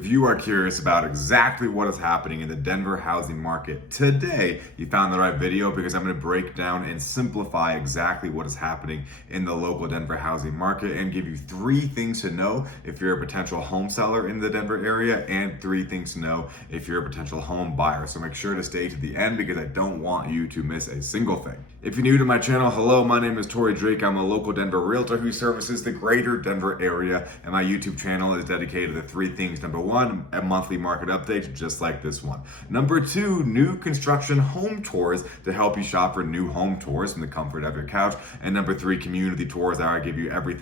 If you are curious about exactly what is happening in the Denver housing market today, you found the right video because I'm going to break down and simplify exactly what is happening in the local Denver housing market and give you 3 things to know if you're a potential home seller in the Denver area and 3 things to know if you're a potential home buyer. So make sure to stay to the end because I don't want you to miss a single thing. If you're new to my channel, hello, my name is Torrey Drake. I'm a local Denver realtor who services the greater Denver area, and my YouTube channel is dedicated to 3 things. Number 1, a monthly market update just like this one. Number 2, new construction home tours to help you shop for new home tours from the comfort of your couch. And number 3, community tours that I give you every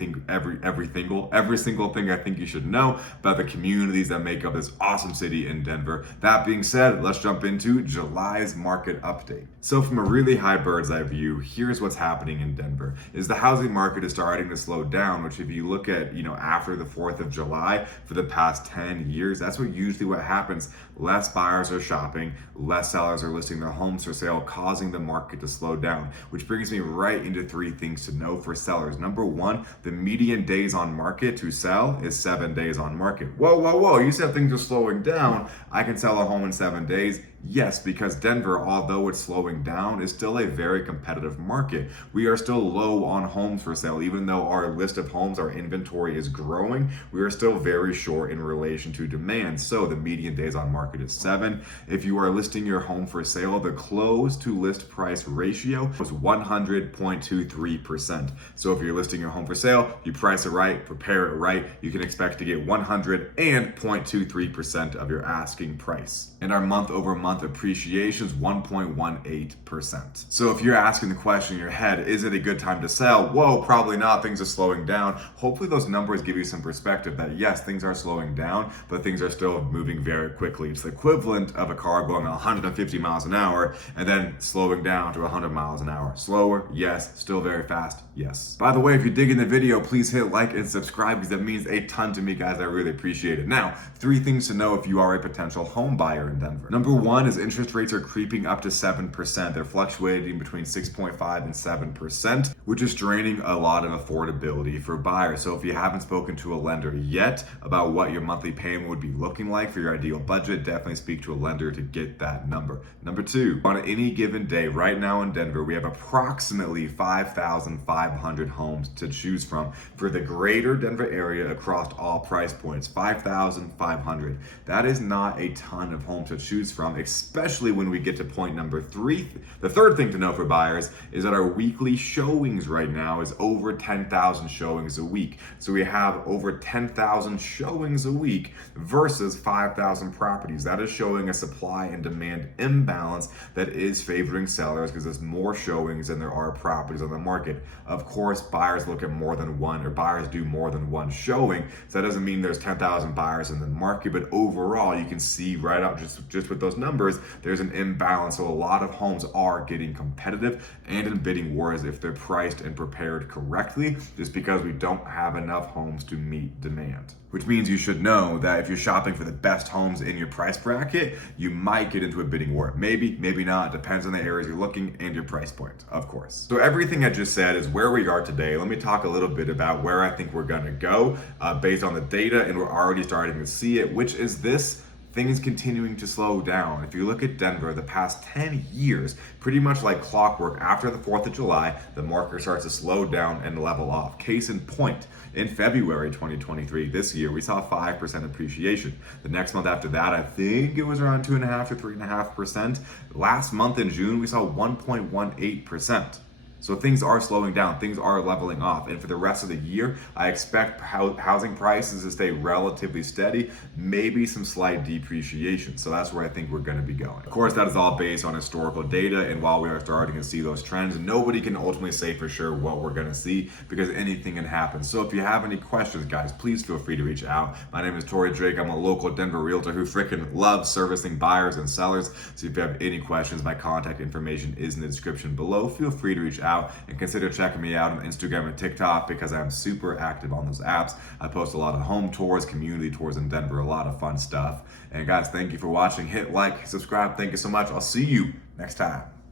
single thing I think you should know about the communities that make up this awesome city in Denver. That being said, let's jump into July's market update. So from a really high bird's eye view, here's what's happening in Denver. Is the housing market is starting to slow down, which if you look at, after the 4th of July for the past 10 years, that's usually what happens. Less buyers are shopping, less sellers are listing their homes for sale, causing the market to slow down, which brings me right into 3 things to know for sellers. Number 1, the median days on market to sell is 7 days on market. Whoa, you said things are slowing down. I can sell a home in 7 days. Yes, because Denver, although it's slowing down, is still a very competitive market. We are still low on homes for sale. Even though our list of homes, our inventory is growing, we are still very short in relation to demand. So the median days on market is 7. If you are listing your home for sale, the close to list price ratio was 100.23%. So if you're listing your home for sale, you price it right, prepare it right, you can expect to get 100.23% of your asking price. And our month over month appreciation is 1.18%. So if you're asking the question in your head, is it a good time to sell? Whoa, probably not. Things are slowing down. Hopefully those numbers give you some perspective that yes, things are slowing down, but things are still moving very quickly. It's the equivalent of a car going 150 miles an hour and then slowing down to 100 miles an hour. Slower, yes. Still very fast, yes. By the way, if you're digging the video, please hit like and subscribe because that means a ton to me, guys. I really appreciate it. Now, 3 things to know if you are a potential home buyer in Denver. Number 1 is interest rates are creeping up to 7%. They're fluctuating between 6.5 and 7%, which is draining a lot of affordability for buyers. So if you haven't spoken to a lender yet about what your monthly payment would be looking like for your ideal budget, definitely speak to a lender to get that number. Number 2, on any given day right now in Denver, we have approximately 5,500 homes to choose from for the greater Denver area across all price points. 5,500. That is not a ton of homes to choose from, especially when we get to point number 3. The third thing to know for buyers is that our weekly showings right now is over 10,000 showings a week. So we have over 10,000 showings a week versus 5,000 properties. That is showing a supply and demand imbalance that is favoring sellers because there's more showings than there are properties on the market. Of course, buyers look at more than one, or buyers do more than one showing. So that doesn't mean there's 10,000 buyers in the market, but overall, you can see right up just with those numbers, there's an imbalance. So a lot of homes are getting competitive and in bidding wars if they're priced and prepared correctly, just because we don't have enough homes to meet demand. Which means you should know that if you're shopping for the best homes in your price bracket, you might get into a bidding war. Maybe, maybe not. Depends on the areas you're looking and your price point, of course. So everything I just said is where we are today. Let me talk a little bit about where I think we're gonna go based on the data, and we're already starting to see it, which is this. Things continuing to slow down. If you look at Denver, the past 10 years, pretty much like clockwork, after the 4th of July, the market starts to slow down and level off. Case in point, in February 2023, this year, we saw 5% appreciation. The next month after that, I think it was around 2.5 to 3.5%. Last month in June, we saw 1.18%. So things are slowing down, things are leveling off. And for the rest of the year, I expect housing prices to stay relatively steady, maybe some slight depreciation. So that's where I think we're gonna be going. Of course, that is all based on historical data. And while we are starting to see those trends, nobody can ultimately say for sure what we're gonna see because anything can happen. So if you have any questions, guys, please feel free to reach out. My name is Torrey Drake. I'm a local Denver realtor who freaking loves servicing buyers and sellers. So if you have any questions, my contact information is in the description below. Feel free to reach out and consider checking me out on Instagram and TikTok because I'm super active on those apps. I post a lot of home tours, community tours in Denver, a lot of fun stuff. And guys, thank you for watching. Hit like, subscribe. Thank you so much. I'll see you next time.